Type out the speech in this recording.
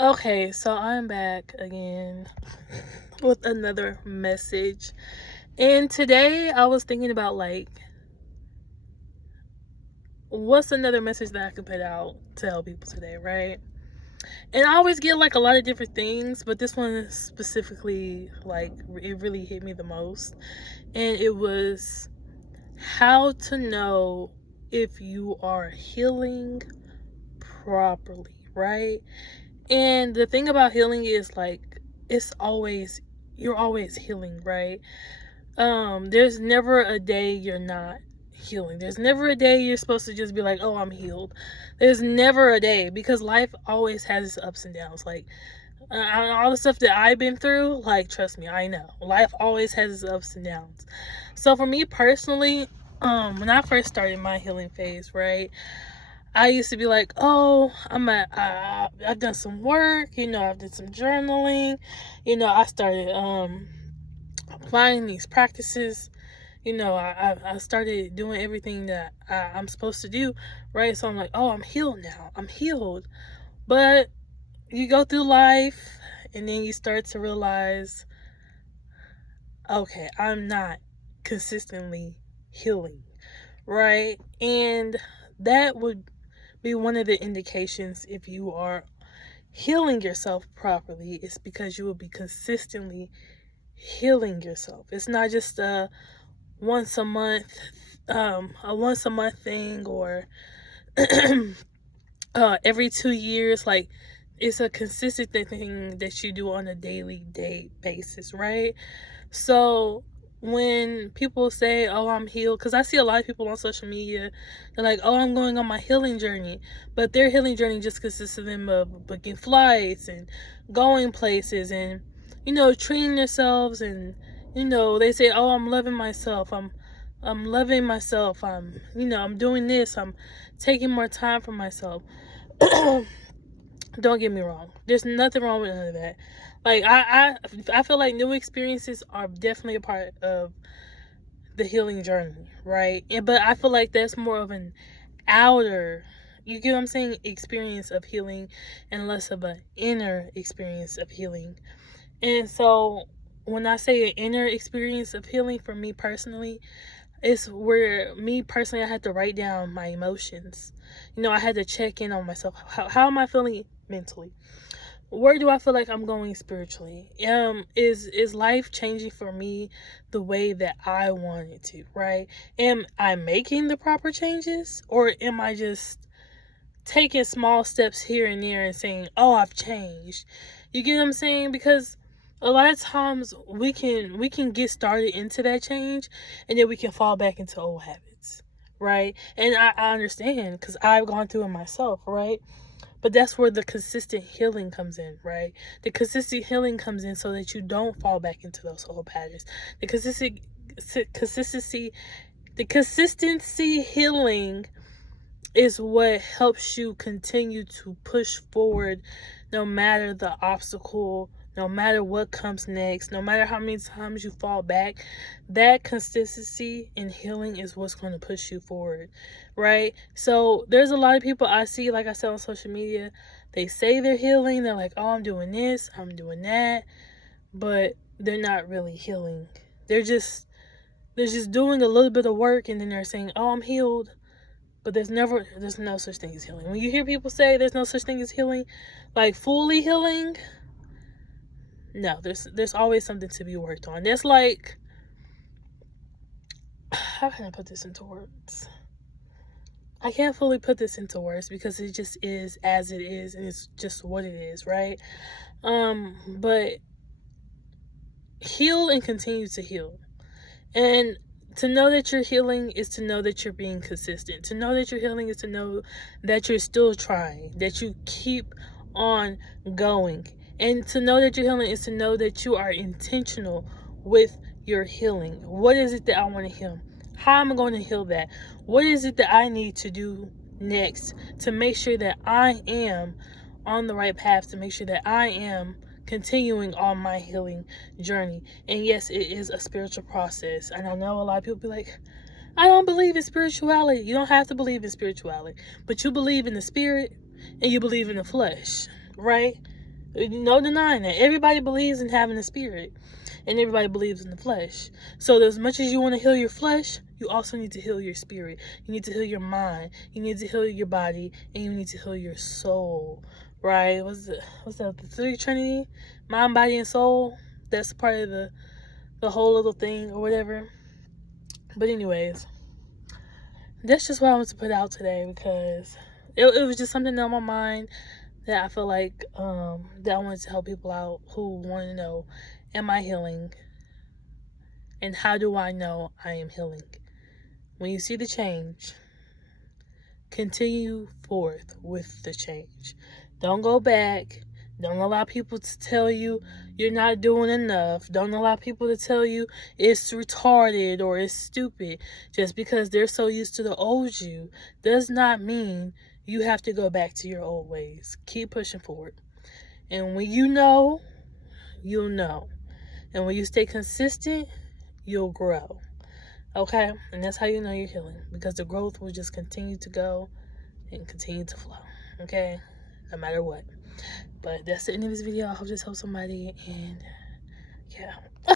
Okay, so I'm back again with another message. And today I was thinking about what's another message that I could put out to help people today, right? And I always get a lot of different things, but this one specifically, it really hit me the most. And it was how to know if you are healing properly, right? And the thing about healing is it's always you're always healing, right? There's never a day you're not healing. There's never a day you're supposed to just be like, "Oh, I'm healed." There's never a day because life always has its ups and downs. All the stuff that I've been through, trust me, I know. Life always has its ups and downs. So for me personally, when I first started my healing phase, right? I used to be like, oh, I've done some work, I've done some journaling, I started applying these practices, I started doing everything that I'm supposed to do, right? So I'm like, oh, I'm healed now, I'm healed. But you go through life and then you start to realize, okay, I'm not consistently healing, right? And that would be one of the indications if you are healing yourself properly. It's because you will be consistently healing yourself. It's not just once a month a once a month thing, or every 2 years. It's a consistent thing that you do on a daily day basis, right? So when people say, oh, I'm healed, because I see a lot of people on social media, they're like, oh, I'm going on my healing journey. But their healing journey just consists of them of booking flights and going places and, treating themselves. And, they say, oh, I'm loving myself. I'm loving myself. I'm doing this. I'm taking more time for myself. Don't get me wrong. There's nothing wrong with none of that. I feel like new experiences are definitely a part of the healing journey, right? But I feel like that's more of an outer, you get what I'm saying, experience of healing, and less of an inner experience of healing. And so when I say an inner experience of healing, for me personally, it's where me personally I had to write down my emotions. I had to check in on myself. How am I feeling mentally? Where do I feel like I'm going spiritually? Is life changing for me the way that I want it to, right? Am I making the proper changes, or am I just taking small steps here and there and saying, oh, I've changed? You get what I'm saying? Because a lot of times we can get started into that change, and then we can fall back into old habits, right? And I understand, because I've gone through it myself, right? But that's where the consistent healing comes in, right? The consistent healing comes in so that you don't fall back into those old patterns. The consistency healing is what helps you continue to push forward, no matter the obstacle, no matter what comes next, no matter how many times you fall back. That consistency in healing is what's going to push you forward, right? So there's a lot of people I see, like I said, on social media. They say they're healing. They're like, oh, I'm doing this, I'm doing that, but they're not really healing. They're just doing a little bit of work, and then they're saying, oh, I'm healed. But there's no such thing as healing. When you hear people say there's no such thing as healing, like fully healing, no, there's always something to be worked on. There's how can I put this into words? I can't fully put this into words because it just is as it is, and it's just what it is, right? But heal and continue to heal. And to know that you're healing is to know that you're being consistent. To know that you're healing is to know that you're still trying, that you keep on going. And to know that you're healing is to know that you are intentional with your healing. What is it that I want to heal? How am I going to heal that? What is it that I need to do next to make sure that I am on the right path, to make sure that I am continuing on my healing journey? And yes, it is a spiritual process. And I know a lot of people be like, I don't believe in spirituality. You don't have to believe in spirituality, but you believe in the spirit and you believe in the flesh, right? No denying that. Everybody believes in having a spirit, and everybody believes in the flesh. So as much as you want to heal your flesh, you also need to heal your spirit. You need to heal your mind. You need to heal your body, and you need to heal your soul. Right? What's that? The three Trinity, mind, body, and soul. That's part of the whole little thing or whatever. But anyways, that's just what I wanted to put out today, because it was just something on my mind that I feel like that I wanted to help people out who want to know, am I healing? And how do I know I am healing? When you see the change, continue forth with the change. Don't go back. Don't allow people to tell you you're not doing enough. Don't allow people to tell you it's retarded or it's stupid. Just because they're so used to the old you does not mean you have to go back to your old ways. Keep pushing forward. And when you know, you'll know. And when you stay consistent, you'll grow. Okay? And that's how you know you're healing. Because the growth will just continue to go and continue to flow. Okay? No matter what. But that's the end of this video. I hope this helps somebody. And yeah.